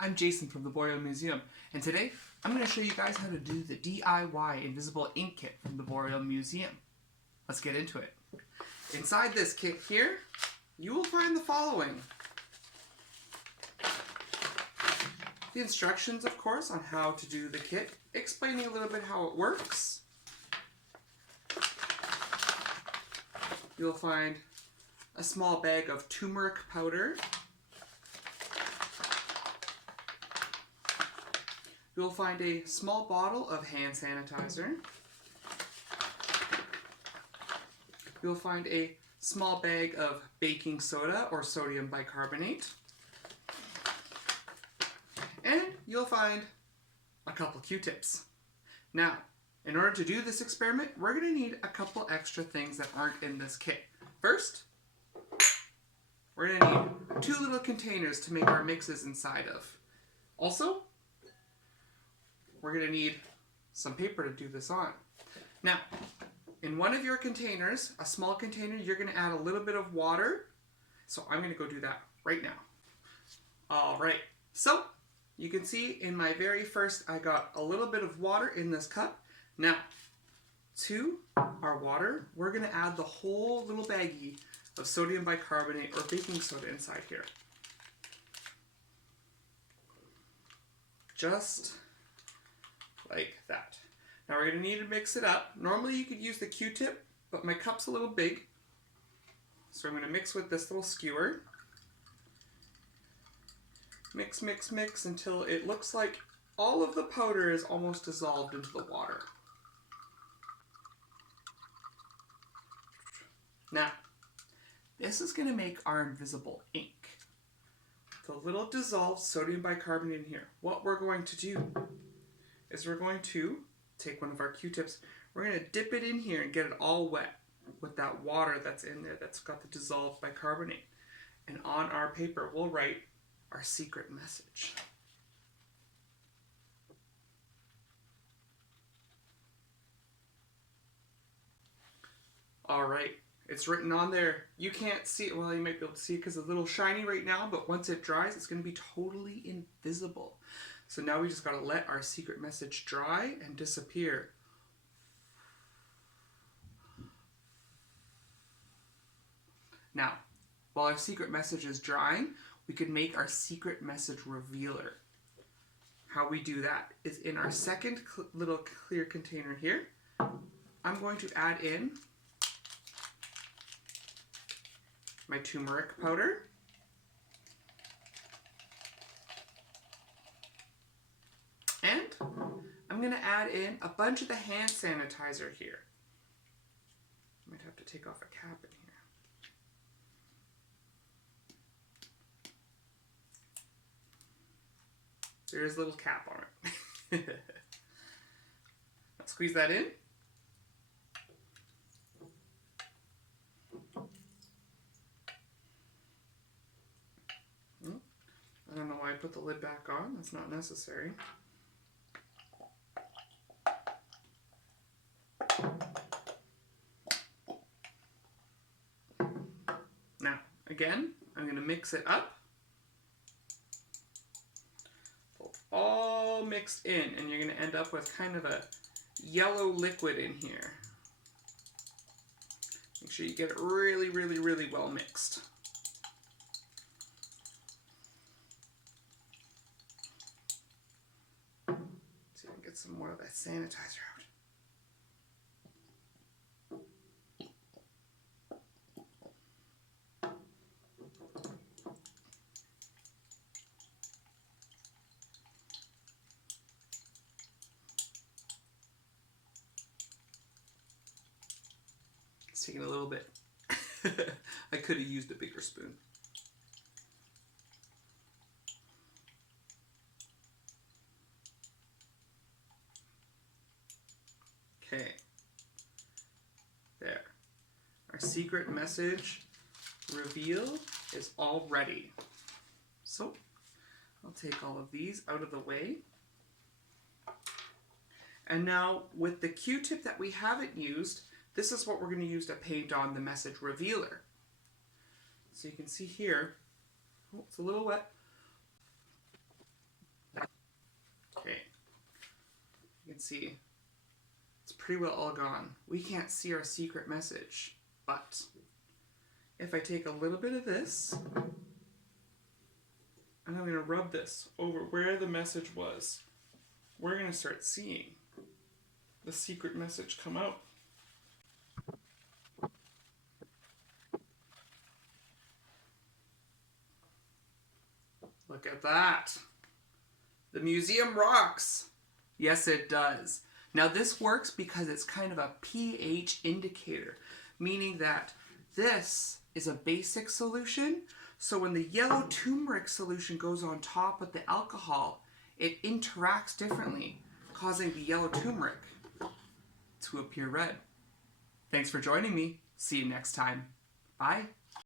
I'm Jason from the Boreal Museum, and today I'm going to show you guys how to do the DIY invisible ink kit from the Boreal Museum. Let's get into it. Inside this kit here, you will find the following. The instructions, of course, on how to do the kit, explaining a little bit how it works. You'll find a small bag of turmeric powder. You'll find a small bottle of hand sanitizer. You'll find a small bag of baking soda or sodium bicarbonate. And you'll find a couple Q-tips. Now, in order to do this experiment, we're going to need a couple extra things that aren't in this kit. First, we're going to need 2 little containers to make our mixes inside of. Also, we're going to need some paper to do this on. Now, in one of your containers, a small container, you're going to add a little bit of water. So I'm going to go do that right now. All right. So you can see in my very first, I got a little bit of water in this cup. Now, to our water, we're going to add the whole little baggie of sodium bicarbonate or baking soda inside here. Just like that. Now we're going to need to mix it up. Normally you could use the Q-tip, but my cup's a little big. So I'm going to mix with this little skewer. Mix, mix, mix until it looks like all of the powder is almost dissolved into the water. Now, this is going to make our invisible ink. The little dissolved sodium bicarbonate in here. What we're going to do is we're going to take one of our Q-tips, we're going to dip it in here and get it all wet with that water that's in there that's got the dissolved bicarbonate. And on our paper, we'll write our secret message. All right, it's written on there. You can't see it, well, you might be able to see it because it's a little shiny right now, but once it dries, it's going to be totally invisible. So now we just got to let our secret message dry and disappear. Now, while our secret message is drying, we could make our secret message revealer. How we do that is in our second little clear container here, I'm going to add in my turmeric powder. And I'm going to add in a bunch of the hand sanitizer here. I might have to take off a cap in here. There's a little cap on it. I'll squeeze that in. I don't know why I put the lid back on. That's not necessary. Now, again, I'm going to mix it up. All mixed in, and you're going to end up with kind of a yellow liquid in here. Make sure you get it really, really, really well mixed. See if I can get some more of that sanitizer out. It's taking a little bit. I could have used a bigger spoon. Okay. There. Our secret message reveal is all ready. So, I'll take all of these out of the way. And now, with the Q-tip that we haven't used, this is what we're going to use to paint on the message revealer. So you can see here, oh, it's a little wet. You can see it's pretty well all gone. We can't see our secret message, but if I take a little bit of this, and I'm going to rub this over where the message was, we're going to start seeing the secret message come out. Look at that. The museum rocks. Yes, it does. Now this works because it's kind of a pH indicator, meaning that this is a basic solution. So when the yellow turmeric solution goes on top with the alcohol, it interacts differently, causing the yellow turmeric to appear red. Thanks for joining me. See you next time. Bye.